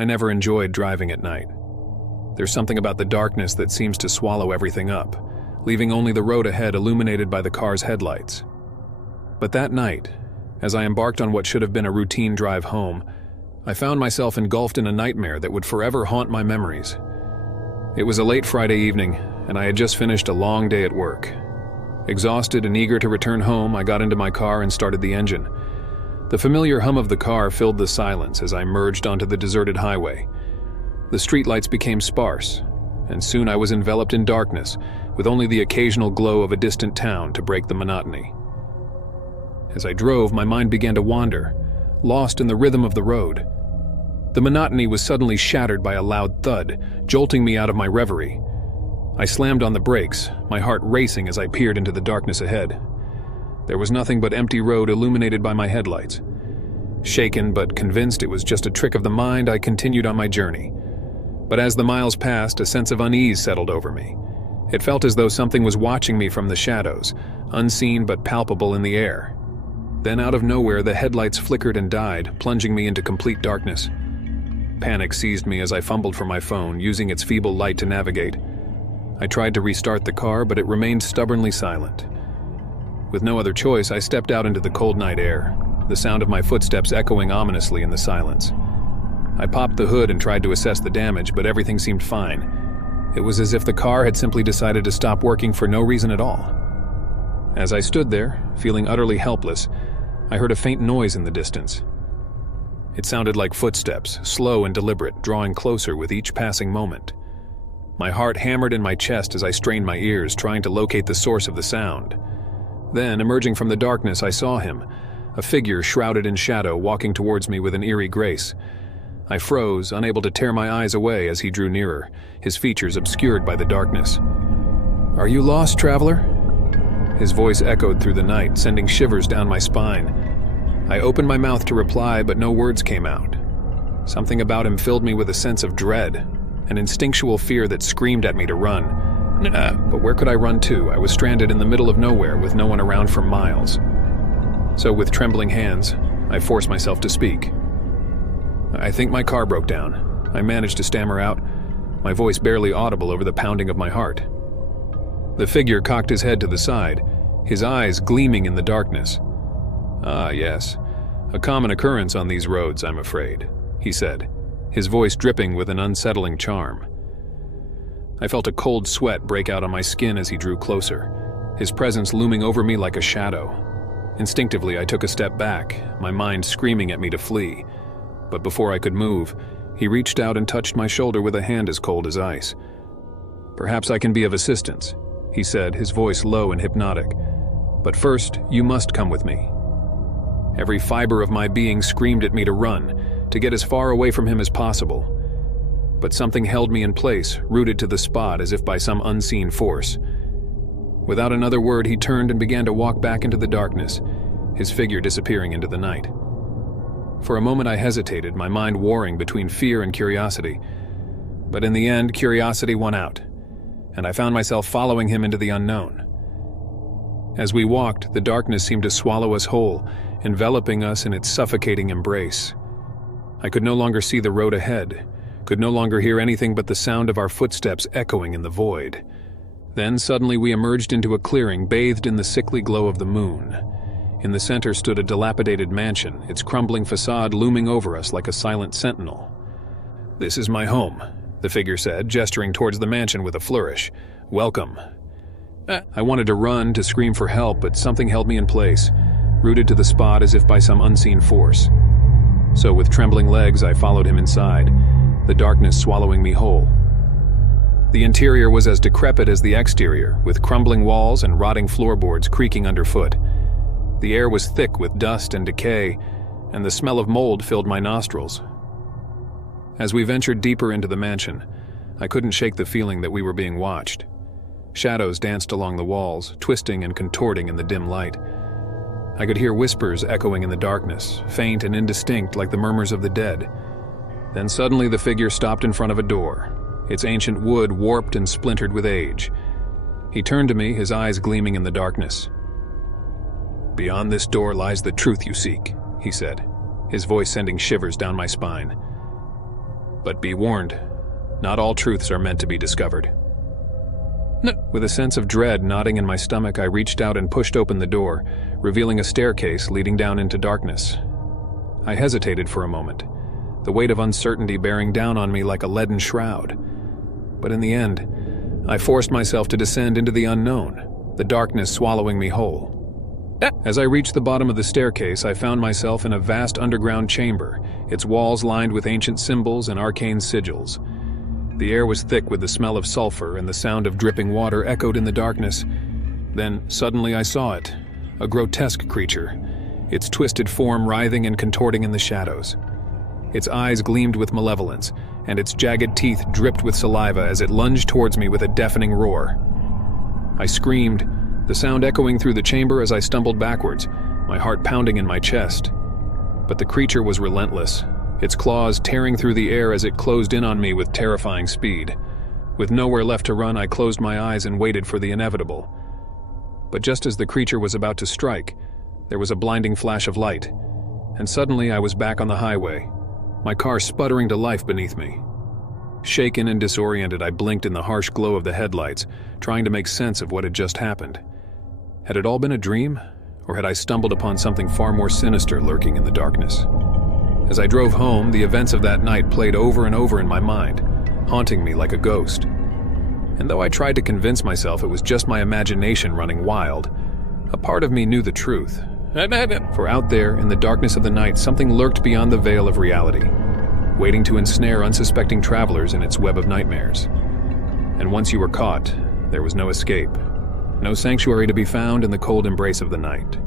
I never enjoyed driving at night. There's something about the darkness that seems to swallow everything up, leaving only the road ahead illuminated by the car's headlights. But that night, as I embarked on what should have been a routine drive home, I found myself engulfed in a nightmare that would forever haunt my memories. It was a late Friday evening, and I had just finished a long day at work. Exhausted and eager to return home, I got into my car and started the engine. The familiar hum of the car filled the silence as I merged onto the deserted highway. The streetlights became sparse, and soon I was enveloped in darkness, with only the occasional glow of a distant town to break the monotony. As I drove, my mind began to wander, lost in the rhythm of the road. The monotony was suddenly shattered by a loud thud, jolting me out of my reverie. I slammed on the brakes, my heart racing as I peered into the darkness ahead. There was nothing but empty road illuminated by my headlights. Shaken but convinced it was just a trick of the mind, I continued on my journey. But as the miles passed, a sense of unease settled over me. It felt as though something was watching me from the shadows, unseen but palpable in the air. Then out of nowhere, the headlights flickered and died, plunging me into complete darkness. Panic seized me as I fumbled for my phone, using its feeble light to navigate. I tried to restart the car, but it remained stubbornly silent. With no other choice, I stepped out into the cold night air, the sound of my footsteps echoing ominously in the silence. I popped the hood and tried to assess the damage, but everything seemed fine. It was as if the car had simply decided to stop working for no reason at all. As I stood there, feeling utterly helpless, I heard a faint noise in the distance. It sounded like footsteps, slow and deliberate, drawing closer with each passing moment. My heart hammered in my chest as I strained my ears, trying to locate the source of the sound. Then, emerging from the darkness, I saw him, a figure shrouded in shadow walking towards me with an eerie grace. I froze, unable to tear my eyes away as he drew nearer, his features obscured by the darkness. "Are you lost, traveler?" His voice echoed through the night, sending shivers down my spine. I opened my mouth to reply, but no words came out. Something about him filled me with a sense of dread, an instinctual fear that screamed at me to run. But where could I run to? I was stranded in the middle of nowhere with no one around for miles. So with trembling hands, I forced myself to speak. "I think my car broke down," I managed to stammer out, my voice barely audible over the pounding of my heart. The figure cocked his head to the side, his eyes gleaming in the darkness. "Ah, yes. A common occurrence on these roads, I'm afraid," he said, his voice dripping with an unsettling charm. I felt a cold sweat break out on my skin as he drew closer, his presence looming over me like a shadow. Instinctively, I took a step back, my mind screaming at me to flee. But before I could move, he reached out and touched my shoulder with a hand as cold as ice. "Perhaps I can be of assistance," he said, his voice low and hypnotic. "But first, you must come with me." Every fiber of my being screamed at me to run, to get as far away from him as possible. But something held me in place, rooted to the spot as if by some unseen force. Without another word, he turned and began to walk back into the darkness, his figure disappearing into the night. For a moment I hesitated, my mind warring between fear and curiosity. But in the end, curiosity won out, and I found myself following him into the unknown. As we walked, the darkness seemed to swallow us whole, enveloping us in its suffocating embrace. I could no longer see the road ahead, could no longer hear anything but the sound of our footsteps echoing in the void. Then suddenly we emerged into a clearing bathed in the sickly glow of the moon. In the center stood a dilapidated mansion, its crumbling facade looming over us like a silent sentinel. "This is my home," the figure said, gesturing towards the mansion with a flourish. "Welcome." I wanted to run, to scream for help, but something held me in place, rooted to the spot as if by some unseen force. So with trembling legs, I followed him inside, the darkness swallowing me whole. The interior was as decrepit as the exterior, with crumbling walls and rotting floorboards creaking underfoot. The air was thick with dust and decay, and the smell of mold filled my nostrils. As we ventured deeper into the mansion, I couldn't shake the feeling that we were being watched. Shadows danced along the walls, twisting and contorting in the dim light. I could hear whispers echoing in the darkness, faint and indistinct like the murmurs of the dead. Then suddenly the figure stopped in front of a door, its ancient wood warped and splintered with age. He turned to me, his eyes gleaming in the darkness. "Beyond this door lies the truth you seek," he said, his voice sending shivers down my spine. But be warned, not all truths are meant to be discovered. With a sense of dread knotting in my stomach, I reached out and pushed open the door, revealing a staircase leading down into darkness. I hesitated for a moment, the weight of uncertainty bearing down on me like a leaden shroud. But in the end, I forced myself to descend into the unknown, the darkness swallowing me whole. As I reached the bottom of the staircase, I found myself in a vast underground chamber, its walls lined with ancient symbols and arcane sigils. The air was thick with the smell of sulfur, and the sound of dripping water echoed in the darkness. Then, suddenly I saw it, a grotesque creature, its twisted form writhing and contorting in the shadows. Its eyes gleamed with malevolence, and its jagged teeth dripped with saliva as it lunged towards me with a deafening roar. I screamed, the sound echoing through the chamber as I stumbled backwards, my heart pounding in my chest. But the creature was relentless, its claws tearing through the air as it closed in on me with terrifying speed. With nowhere left to run, I closed my eyes and waited for the inevitable. But just as the creature was about to strike, there was a blinding flash of light, and suddenly I was back on the highway, my car sputtering to life beneath me. Shaken and disoriented, I blinked in the harsh glow of the headlights, trying to make sense of what had just happened. Had it all been a dream, or had I stumbled upon something far more sinister lurking in the darkness? As I drove home, the events of that night played over and over in my mind, haunting me like a ghost. And though I tried to convince myself it was just my imagination running wild, a part of me knew the truth. For out there, in the darkness of the night, something lurked beyond the veil of reality, waiting to ensnare unsuspecting travelers in its web of nightmares. And once you were caught, there was no escape, no sanctuary to be found in the cold embrace of the night.